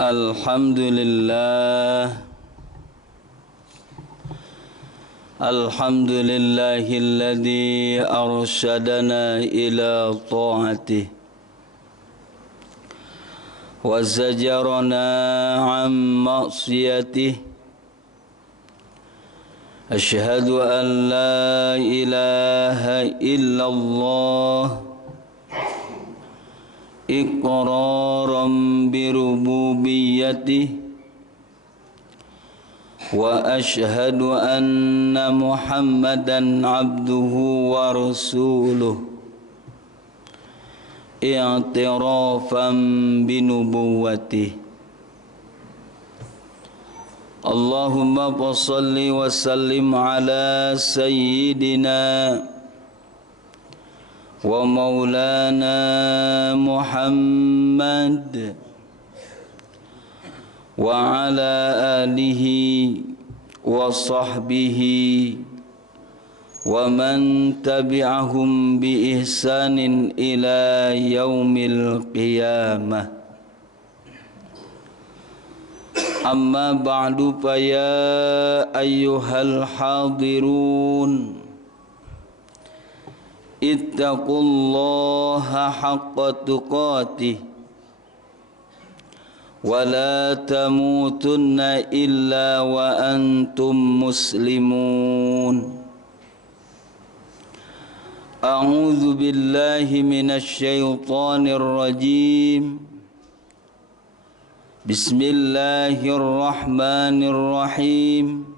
Alhamdulillah Alhamdulillahilladzi arsyadana ila ta'atih wa zajarana an ma'siyatih. Asyhadu an la ilaha illallah iqraran birububiyyatih wa asyhadu anna Muhammadan abduhu wa rasuluh i'tirafan binubuwwatih. Allahumma shalli wa sallim ala sayyidina wa maulana Muhammad wa ala alihi wa sahbihi wa man tabi'ahum bi ihsanin ila yaumil qiyamah. Amma ba'du, fa ya ayyuhal hadirun ittaqullaha haqqa tuqatih wa la tamutunna illa wa antum muslimun. A'udzu billahi minasy syaithanir rajim. Bismillahirrahmanirrahim.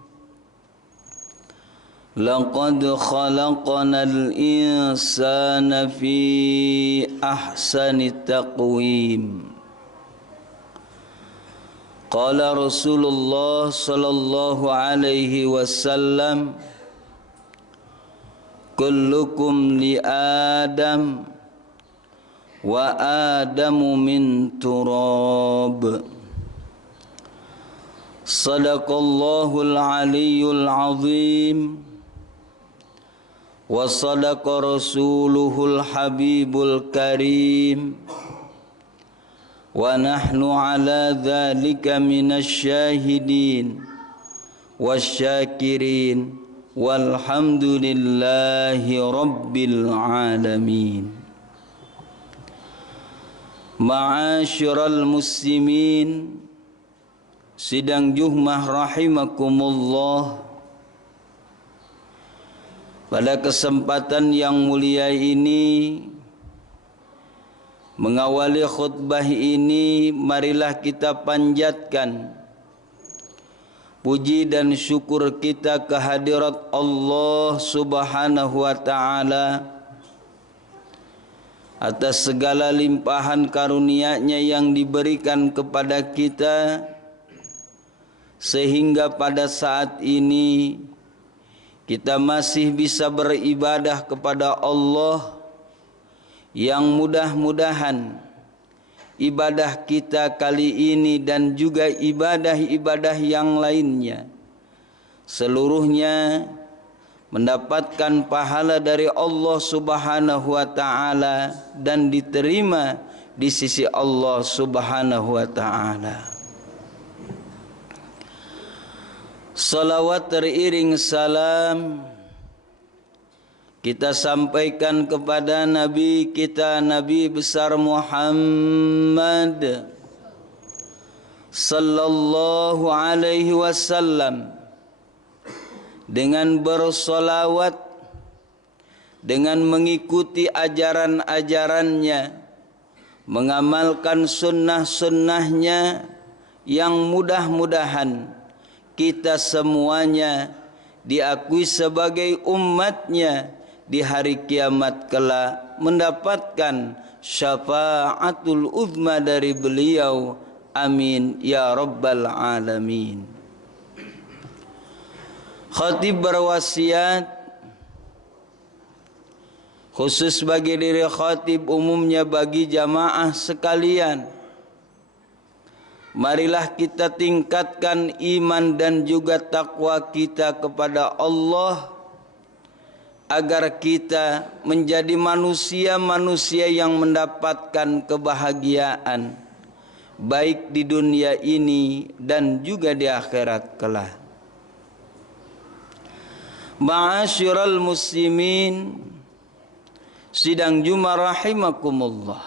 Laqad khalaqnal insana fi ahsani taqwim. Qala Rasulullah sallallahu alaihi wasallam, kullukum li Adam wa Adamu min turab. Sadaqallahul aliyyul azim wa sadaqa rasuluhul habibul karim wa nahnu ala dhalika minasy syahidin wasyakirin walhamdulillahi rabbil alamin. Ma'asyiral muslimin, sidang juhmah rahimakumullah. Pada kesempatan yang mulia ini, mengawali khutbah ini, marilah kita panjatkan puji dan syukur kita kehadirat Allah subhanahu wa ta'ala atas segala limpahan karunia-Nya yang diberikan kepada kita, sehingga pada saat ini kita masih bisa beribadah kepada Allah, yang mudah-mudahan ibadah kita kali ini dan juga ibadah-ibadah yang lainnya seluruhnya mendapatkan pahala dari Allah subhanahu wa ta'ala dan diterima di sisi Allah subhanahu wa ta'ala. Salawat teriring salam kita sampaikan kepada Nabi kita, Nabi besar Muhammad sallallahu alaihi wasallam, dengan bersolawat, dengan mengikuti ajaran-ajarannya, mengamalkan sunnah-sunnahnya, yang mudah-mudahan kita semuanya diakui sebagai umatnya di hari kiamat kelak, mendapatkan syafaatul uzma dari beliau. Amin ya rabbal alamin. Khatib berwasiat khusus bagi diri khatib, umumnya bagi jamaah sekalian, marilah kita tingkatkan iman dan juga takwa kita kepada Allah, agar kita menjadi manusia-manusia yang mendapatkan kebahagiaan baik di dunia ini dan juga di akhirat kelak. Ma'asyiral muslimin sidang Jumat rahimakumullah.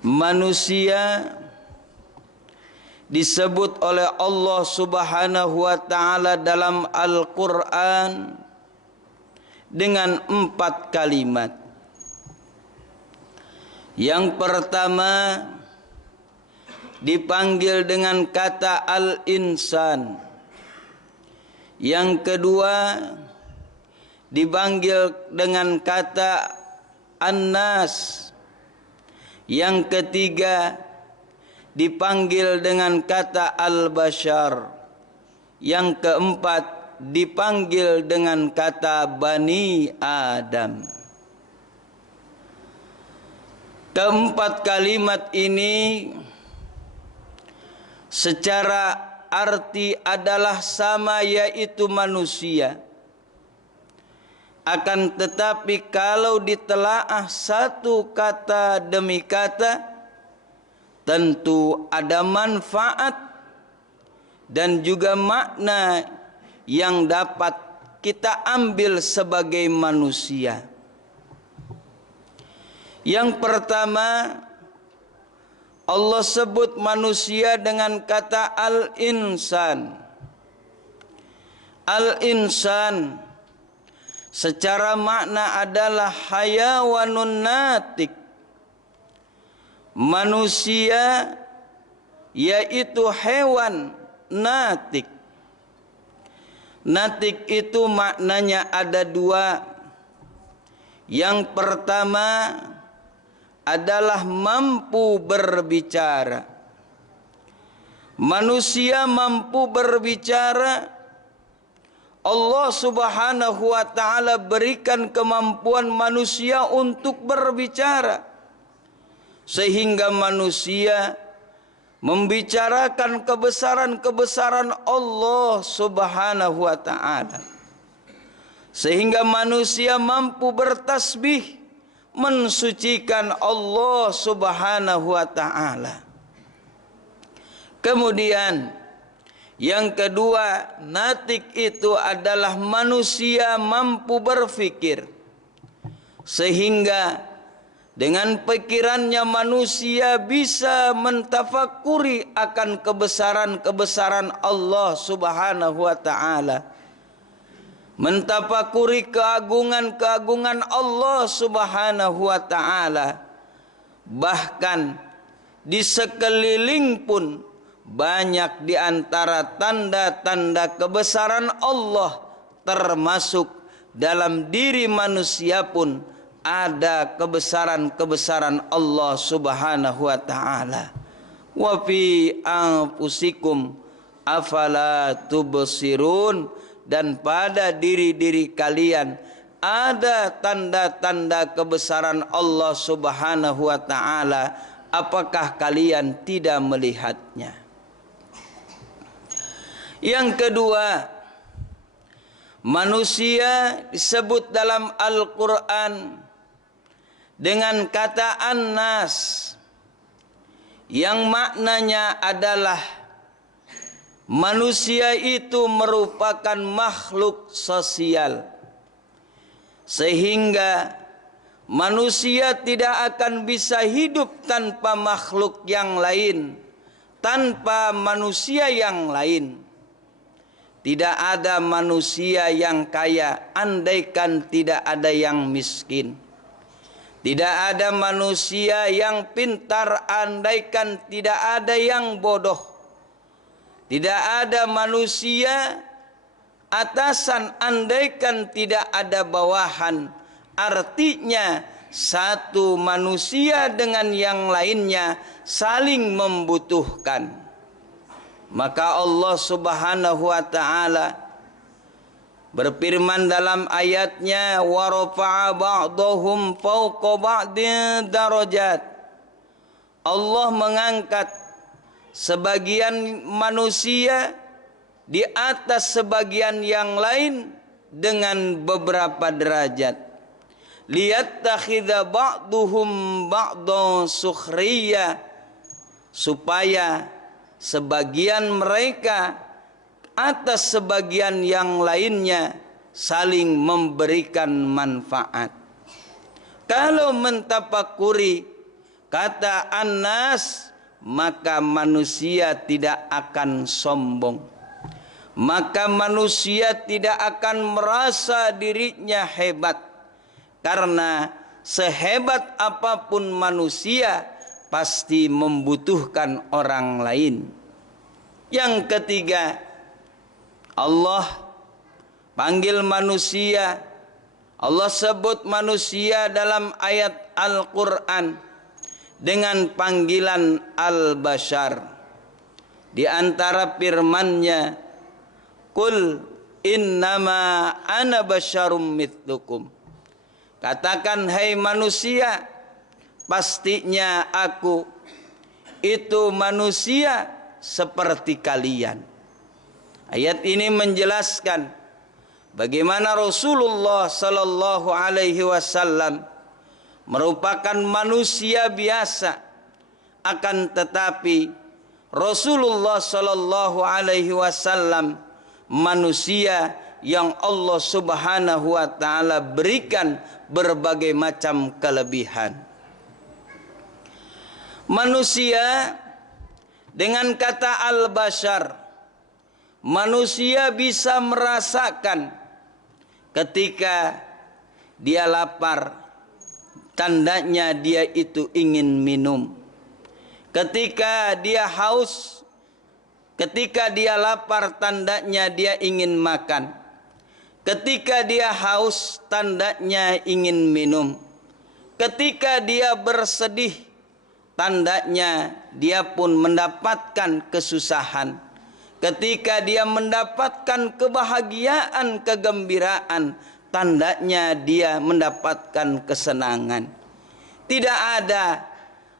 Manusia disebut oleh Allah Subhanahu wa taala dalam Al-Qur'an dengan 4 kalimat. Yang pertama dipanggil dengan kata al-insan. Yang kedua dipanggil dengan kata an-nas. Yang ketiga dipanggil dengan kata al-bashar. Yang keempat dipanggil dengan kata Bani Adam. Keempat kalimat ini secara arti adalah sama, yaitu manusia. Akan tetapi kalau ditelaah satu kata demi kata, tentu ada manfaat dan juga makna yang dapat kita ambil sebagai manusia. Yang pertama, Allah sebut manusia dengan kata al-insan. Al-insan secara makna adalah hayawanun natik. Manusia yaitu hewan natik. Natik itu maknanya ada 2. Yang pertama adalah mampu berbicara. Manusia mampu berbicara. Allah Subhanahu wa taala berikan kemampuan manusia untuk berbicara, sehingga manusia membicarakan kebesaran-kebesaran Allah Subhanahu wa taala, sehingga manusia mampu bertasbih mensucikan Allah Subhanahu wa taala. Kemudian yang kedua, natik itu adalah manusia mampu berfikir, sehingga dengan pikirannya manusia bisa mentafakuri akan kebesaran-kebesaran Allah Subhanahu wa taala, mentafakuri keagungan-keagungan Allah Subhanahu wa taala. Bahkan di sekeliling pun banyak di antara tanda-tanda kebesaran Allah, termasuk dalam diri manusia pun ada kebesaran-kebesaran Allah Subhanahu wa taala. Wa fi anfusikum afala tubsirun, dan pada diri-diri kalian ada tanda-tanda kebesaran Allah Subhanahu wa taala, apakah kalian tidak melihatnya? Yang kedua, manusia disebut dalam Al-Qur'an dengan kata an-nas, yang maknanya adalah manusia itu merupakan makhluk sosial, sehingga manusia tidak akan bisa hidup tanpa makhluk yang lain, tanpa manusia yang lain. Tidak ada manusia yang kaya andaikan tidak ada yang miskin. Tidak ada manusia yang pintar andaikan tidak ada yang bodoh. Tidak ada manusia atasan andaikan tidak ada bawahan. Artinya satu manusia dengan yang lainnya saling membutuhkan. Maka Allah Subhanahu wa taala berfirman dalam ayatnya, wa rafa'a ba'dahum fawqa ba'din darajat. Allah mengangkat sebagian manusia di atas sebagian yang lain dengan beberapa derajat. liyattakhidha ba'duhum ba'dan sukhriya, supaya sebagian mereka atas sebagian yang lainnya saling memberikan manfaat. Kalau mentafakuri kata Anas, maka manusia tidak akan sombong, maka manusia tidak akan merasa dirinya hebat, karena sehebat apapun manusia pasti membutuhkan orang lain. Yang ketiga, Allah panggil manusia, Allah sebut manusia dalam ayat Al-Quran dengan panggilan al-bashar. Di antara firman-Nya, "Qul innama ana basyarum mithlukum." Katakan, hai manusia, pastinya aku itu manusia seperti kalian. Ayat ini menjelaskan bagaimana Rasulullah sallallahu alaihi wasallam merupakan manusia biasa, akan tetapi Rasulullah sallallahu alaihi wasallam manusia yang Allah Subhanahu wa taala berikan berbagai macam kelebihan. Manusia dengan kata al-bashar, manusia bisa merasakan ketika dia lapar, tandanya dia itu ingin minum. Ketika dia haus, ketika dia lapar, tandanya dia ingin makan. Ketika dia haus, tandanya ingin minum. Ketika dia bersedih, tandanya dia pun mendapatkan kesusahan. Ketika dia mendapatkan kebahagiaan, kegembiraan, tandanya dia mendapatkan kesenangan. Tidak ada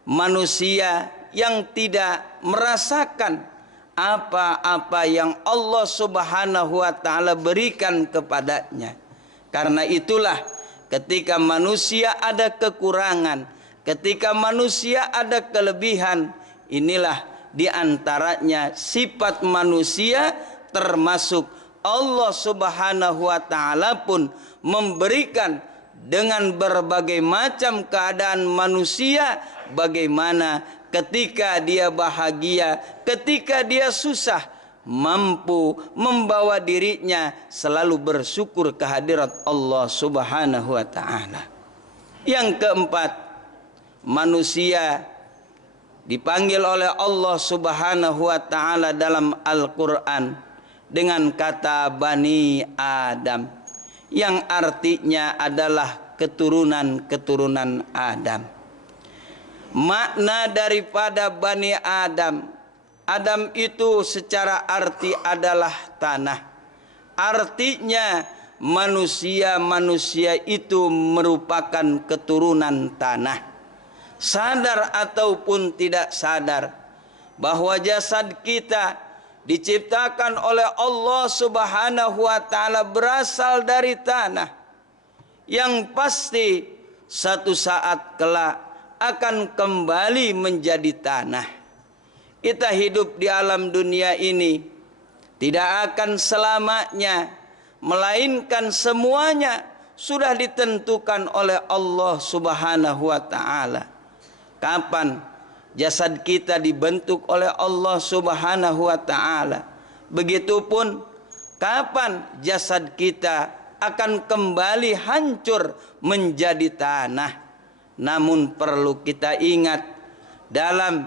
manusia yang tidak merasakan apa-apa yang Allah Subhanahu wa taala berikan kepadanya. Karena itulah ketika manusia ada kekurangan, ketika manusia ada kelebihan, inilah di antaranya sifat manusia, termasuk Allah Subhanahu wa taala pun memberikan dengan berbagai macam keadaan manusia, bagaimana ketika dia bahagia, ketika dia susah, mampu membawa dirinya selalu bersyukur kehadirat Allah Subhanahu wa taala. Yang keempat, manusia dipanggil oleh Allah Subhanahu wa taala dalam Al-Qur'an dengan kata Bani Adam, yang artinya adalah keturunan-keturunan Adam. Makna daripada Bani Adam, Adam itu secara arti adalah tanah. Artinya manusia-manusia itu merupakan keturunan tanah. Sadar ataupun tidak sadar bahwa jasad kita diciptakan oleh Allah Subhanahu wa taala berasal dari tanah, yang pasti satu saat kelak akan kembali menjadi tanah. Kita hidup di alam dunia ini tidak akan selamanya, melainkan semuanya sudah ditentukan oleh Allah Subhanahu wa taala. Kapan jasad kita dibentuk oleh Allah Subhanahu wa taala, begitupun kapan jasad kita akan kembali hancur menjadi tanah. Namun perlu kita ingat, dalam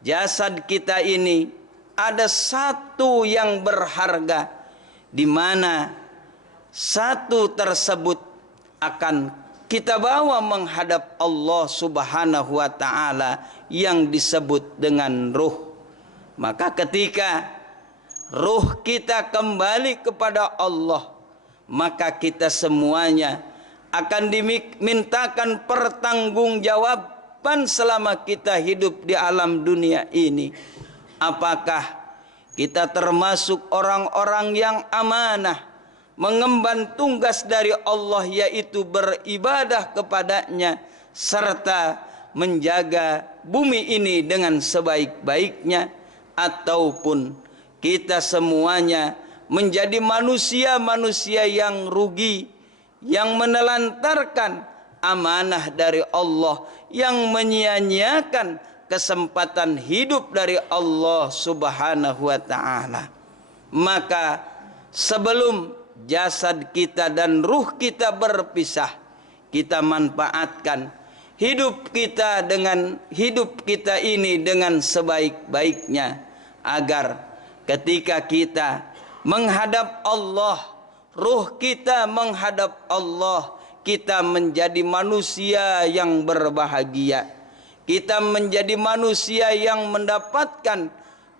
jasad kita ini ada satu yang berharga, di mana satu tersebut akan kita bawa menghadap Allah Subhanahu wa taala, yang disebut dengan ruh. Maka ketika ruh kita kembali kepada Allah, maka kita semuanya akan dimintakan pertanggungjawaban selama kita hidup di alam dunia ini. Apakah kita termasuk orang-orang yang amanah, mengemban tugas dari Allah, yaitu beribadah kepadanya serta menjaga bumi ini dengan sebaik-baiknya, ataupun kita semuanya menjadi manusia-manusia yang rugi, yang menelantarkan amanah dari Allah, yang menyia-nyiakan kesempatan hidup dari Allah Subhanahu wa ta'ala. Maka sebelum jasad kita dan ruh kita berpisah, kita manfaatkan hidup kita ini dengan sebaik-baiknya, agar ketika kita menghadap Allah, ruh kita menghadap Allah, kita menjadi manusia yang berbahagia. Kita menjadi manusia yang mendapatkan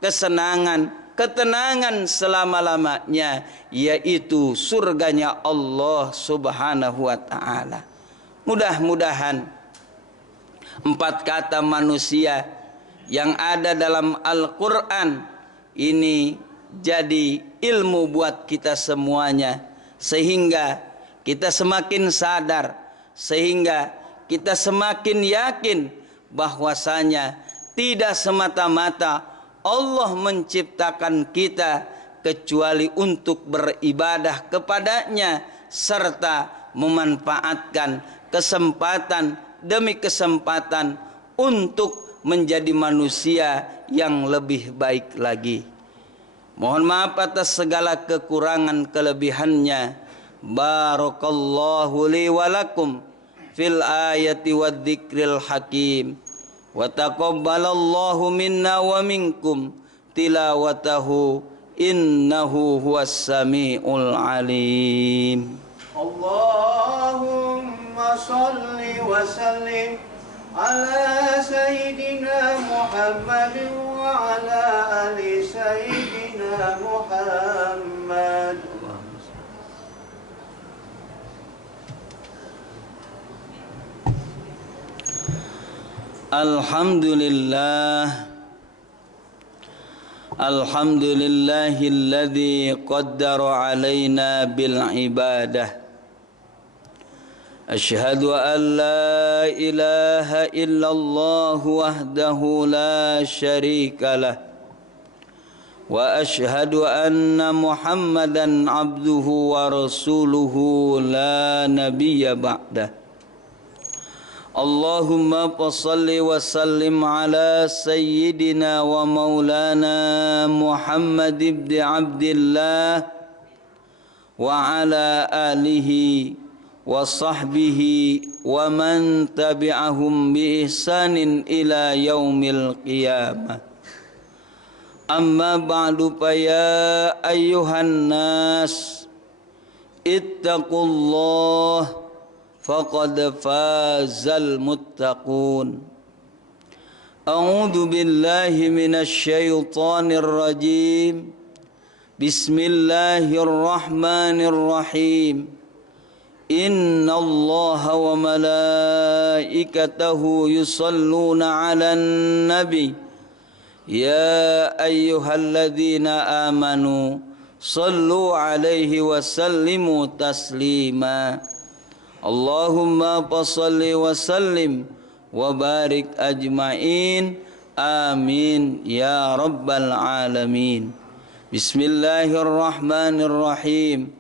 kesenangan, ketenangan selama-lamanya, yaitu surganya Allah Subhanahu wa ta'ala. Mudah-mudahan 4 kata manusia yang ada dalam Al-Quran ini jadi ilmu buat kita semuanya, sehingga kita semakin sadar, sehingga kita semakin yakin bahwasanya tidak semata-mata Allah menciptakan kita kecuali untuk beribadah kepadanya serta memanfaatkan kesempatan demi kesempatan untuk menjadi manusia yang lebih baik lagi. Mohon maaf atas segala kekurangan kelebihannya. Barakallahu li wa lakum fil ayati wad dzikril hakim. Wa taqabbalallahu minna wa minkum tilawatahu innahu huwas samiul alim. Allahumma salli wa sallim ala Sayyidina Muhammad wa ala ali Sayyidina Muhammad. Alhamdulillah, alhamdulillahilladzi qaddara alaina bil ibadah. Asyhadu an la ilaha illallah wahdahu la syarikalah, wa asyhadu anna Muhammadan abduhu wa rasuluhu la nabiyya ba'dah. Allahumma salli wa sallim ala sayyidina wa maulana Muhammad ibn Abdillah wa ala alihi wa sahbihi wa man tabi'ahum bi ihsanin ila yaumil qiyamah. Amma ba'du, fa ya ayyuhan nas ittaqullah faqad fazal muttaqun. A'udzu billahi minasy syaithanir rajim. Bismillahirrahmanirrahim. Innallaha wa malaikatahu yusalluna 'alan nabi. Ya ayyuhalladzina amanu sallu 'alaihi wa sallimu taslima. Allahumma salli wa sallim wa barik ajma'in. Amin ya rabbal alamin. Bismillahirrahmanirrahim.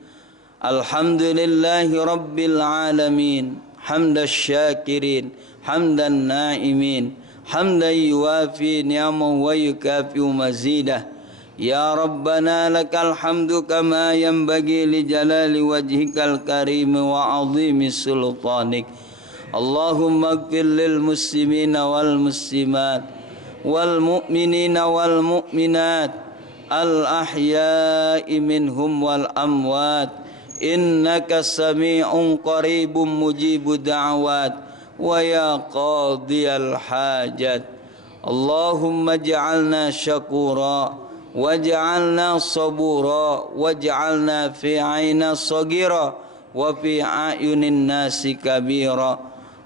Alhamdulillahi rabbil alamin. Hamdas syakirin, hamdan na'imin, hamdan yuwafi ni'amahu wa yukafi'u mazidah. Ya Rabbana lakal hamdu kama yanbaghi li jalali wajhikal karim wa azimi sultanik. Allahumma ighfir lil muslimina wal muslimat wal mu'minina wal mu'minat al ahya'i minhum wal amwat. Innaka sami'un qaribun mujibud da'awat wa ya qadiyal hajat. Allahumma ij'alna syakura waj'alna sabura waj'alna fi 'aina sagira wa fi a'yunin nasi kabira.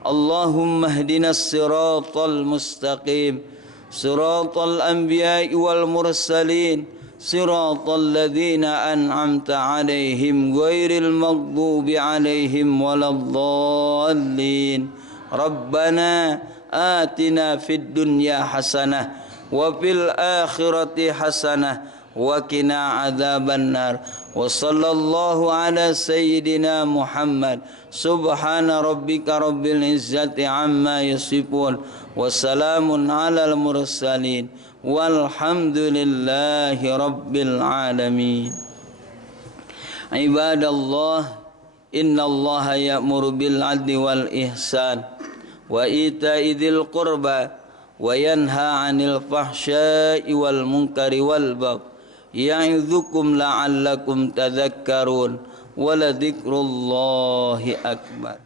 Allahumma ihdinas siratal mustaqim, siratal anbiya'i wal mursalin, صراط الذين أنعمت عليهم غير المغضوب عليهم ولا الضالين ربنا آتنا في الدنيا حسنة وفي الآخرة حسنة وقنا عذاب النار وصلى الله على سيدنا محمد سبحان ربك رب العزة عما يصفون وسلام على المرسلين والحمد لله رب العالمين عباد الله إن الله يأمر بالعدل والإحسان وإيتاء ذي القربى وينهى عن الفحشاء والمنكر والبغي يعظكم لعلكم تذكرون ولذكر الله أكبر